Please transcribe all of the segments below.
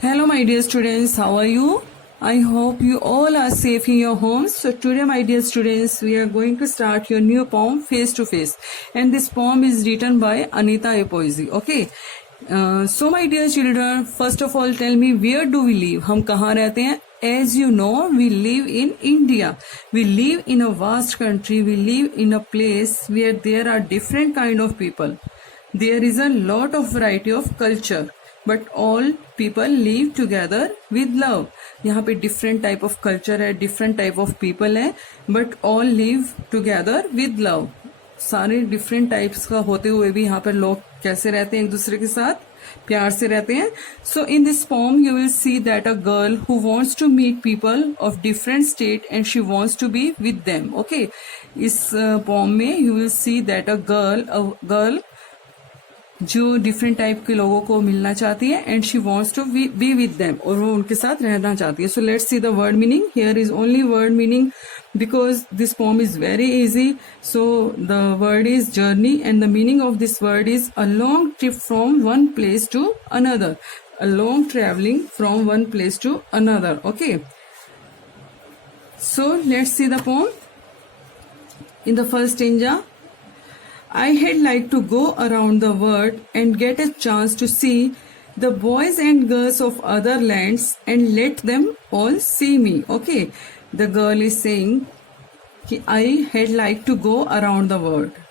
Hello, my dear students. How are you? I hope you all are safe in your homes. So today, my dear students, we are going to start your new poem, Face to Face. And this poem is written by Anita A. Poesy. Okay. So my dear children, first of all, tell me, where do we live? हम कहाँ रहते हैं? As you know, we live in India. We live in a vast country. We live in a place where there are different kind of people. There is a lot of variety of culture. But all people live together with love. यहाँ पे different type of culture है, different type of people है, but all live together with love. सारे different types का होते हुए भी यहाँ पर लोग कैसे रहते हैं, एक दूसरे के साथ प्यार से रहते हैं. So in this poem you will see that a girl who wants to meet people of different state and she wants to be with them. Okay, इस पोम में you will see that a girl जो different type के लोगों को मिलना चाहती है and she wants to be with them, और वो उनके साथ रहना चाहती है. So let's see the word meaning. Here is only word meaning because this poem is very easy. So the word is journey and the meaning of this word is a long trip from one place to another, a long traveling from one place to another. Okay, so let's see the poem. In the first stanza, I had liked to go around the world and get a chance to see the boys and girls of other lands and let them all see me. Okay, the girl is saying कि I had liked to go around the world.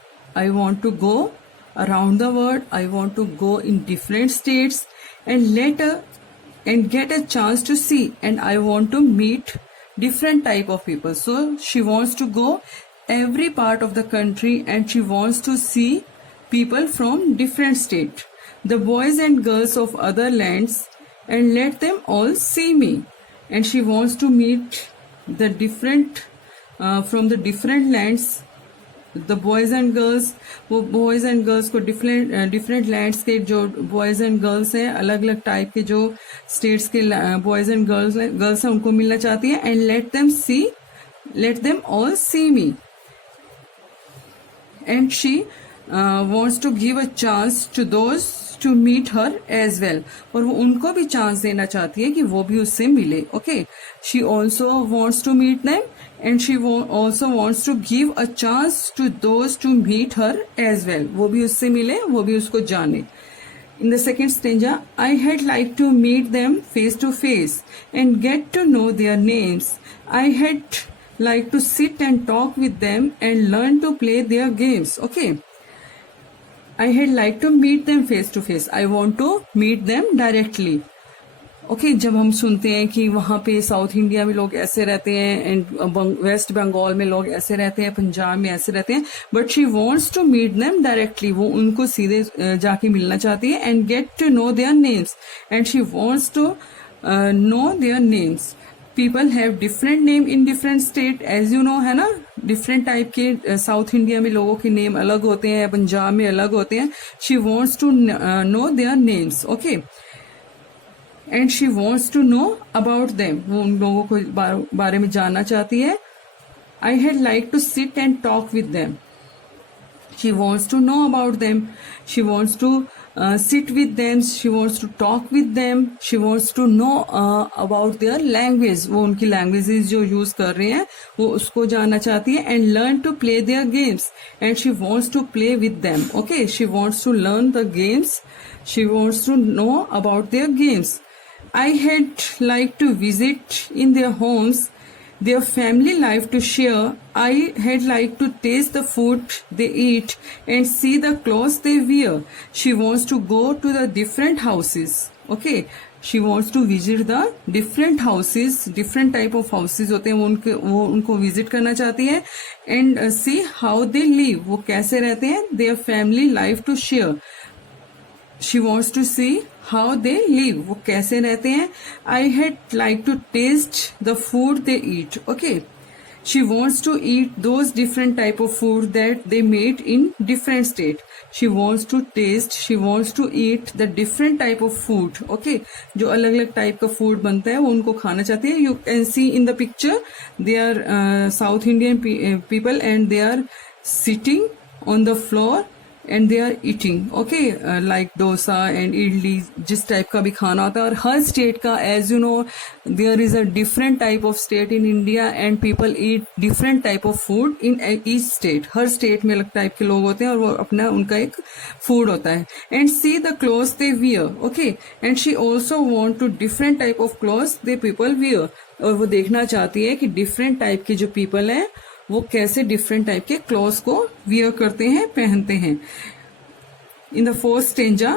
I want to go around the world. I want to go in different states and get a chance to see, and I want to meet different type of people. So she wants to go every part of the country and she wants to see people from different state, the boys and girls of other lands, and let them all see me. And she wants to meet the different from the different lands, the boys and girls. वो boys and girls को different lands के जो boys and girls हैं, अलग अलग type के जो states के boys and girls हैं उनको मिलना चाहती है. and let them all see me. And she wants to give a chance to those to meet her as well. और वो उनको भी चांस देना चाहती है कि वो भी उससे मिले. Okay, she also wants to meet them and she also wants to give a chance to those to meet her as well. वो भी उससे मिले, वो भी उसको जाने. In the second stanza, I had liked to meet them face to face and get to know their names. I had like to sit and talk with them and learn to play their games. Okay, I had like to meet them face to face. I want to meet them directly. Okay, जब हम सुनते हैं कि वहाँ पे south India में लोग ऐसे रहते हैं एंड वेस्ट बंगाल में लोग ऐसे रहते हैं, पंजाब में ऐसे रहते हैं, but she wants to meet them directly. वो उनको सीधे जाके मिलना चाहती है and get to know their names and she wants to know their names. People have different name in different state, as you know, है ना. डिफरेंट टाइप के साउथ इंडिया में लोगों के नेम अलग होते हैं, पंजाब में अलग होते हैं. She wants to know their names. Okay, and she wants to know about them. वो उन लोगों को बारे में जानना चाहती है. I had like to sit and talk with them. She wants to know about them. She wants to sit with them. She wants to talk with them. She wants to know about their language. वो उनकी languages जो use कर रहे हैं वो उसको जानना चाहती है. and learn to play their games. And she wants to play with them. Okay, she wants to learn the games. She wants to know about their games. I had liked to visit in their homes, their family life to share. I had liked to taste the food they eat and see the clothes they wear. She wants to go to the different houses. Okay, she wants to visit the different houses. Different type of houses होते हैं, वो उनको visit करना चाहती है and see how they live. वो कैसे रहते हैं, their family life to share. She wants to see how they live. वो कैसे रहते हैं. I had like to taste the food they eat. Okay, she wants to eat those different type of food that they made in different state. She wants to taste, she wants to eat the different type of food. Okay, जो अलग अलग type का food बनता है वो उनको खाना चाहती है. You can see in the picture they are South Indian people and they are sitting on the floor and they are eating, okay, like dosa and idli, जिस टाइप का भी खाना होता है. और हर स्टेट का, as you know, there is a different type of state in India and people eat different type of food in each state. हर स्टेट में अलग टाइप के लोग होते हैं और वो अपना उनका एक फूड होता है. And see the clothes they wear, okay, and she also want to different type of clothes they people wear. और वो देखना चाहती है कि डिफरेंट टाइप के जो पीपल हैं वो कैसे डिफरेंट टाइप के क्लॉथ्स को वियर करते हैं, पहनते हैं. In the first stanza,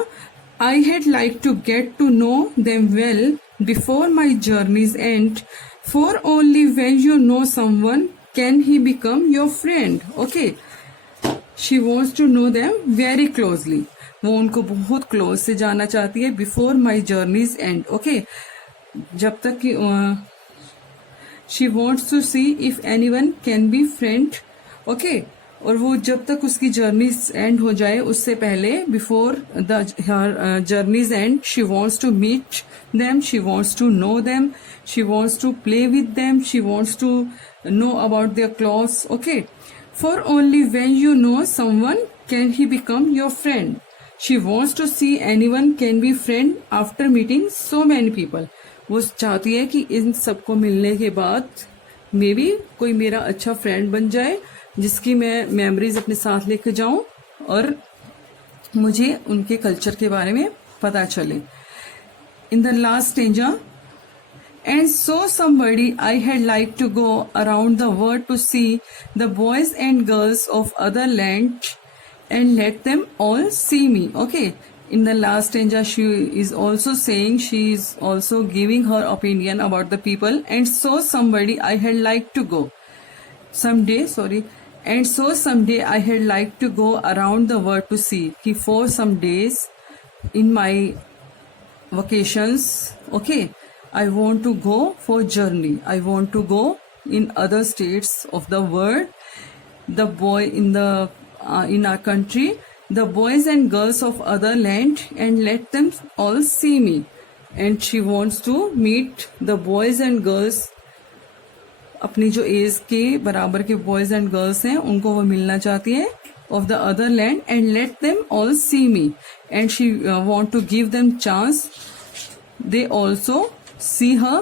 I had like to get to know them well before my journeys end, for only when you know someone can he become your friend. Okay, she wants to know them very closely. वो उनको बहुत close से जानना चाहती है. Before my journeys end, okay, जब तक कि she wants to see if anyone can be friend, okay, और वो जब तक उसकी जर्नीज एंड हो जाए उससे पहले, before the her journeys end, she wants to meet them, she wants to know them, she wants to play with them, she wants to know about their clothes. Okay, for only when you know someone can he become your friend. She wants to see anyone can be friend after meeting so many people. वो चाहती है कि इन सबको मिलने के बाद may be कोई मेरा अच्छा फ्रेंड बन जाए जिसकी मैं मेमोरीज अपने साथ लेकर जाऊं और मुझे उनके कल्चर के बारे में पता चले. In the last stanza, and so somebody I had like to go around the world to see the boys and girls of other land and let them all see me. Okay, in the last stanza she is also saying, she is also giving her opinion about the people. And so somebody I had liked to go someday, and so someday I had liked to go around the world to see, कि for some days in my vacations, okay, I want to go for journey, I want to go in other states of the world, the boy in the in our country, the boys and girls of other land, and let them all see me. And she wants to meet the boys and girls, अपनी जो as के बराबर के boys and girls हैं उनको वो मिलना चाहती है, of the other land, and let them all see me. And she want to give them chance, they also see her,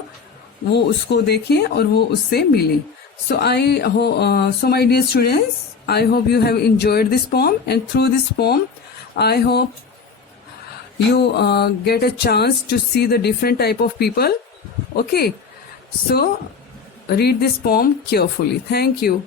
वो उसको देखें और वो उससे मिले. So my dear students, I hope you have enjoyed this poem, and through this poem I hope you get a chance to see the different type of people. Okay, so read this poem carefully. Thank you.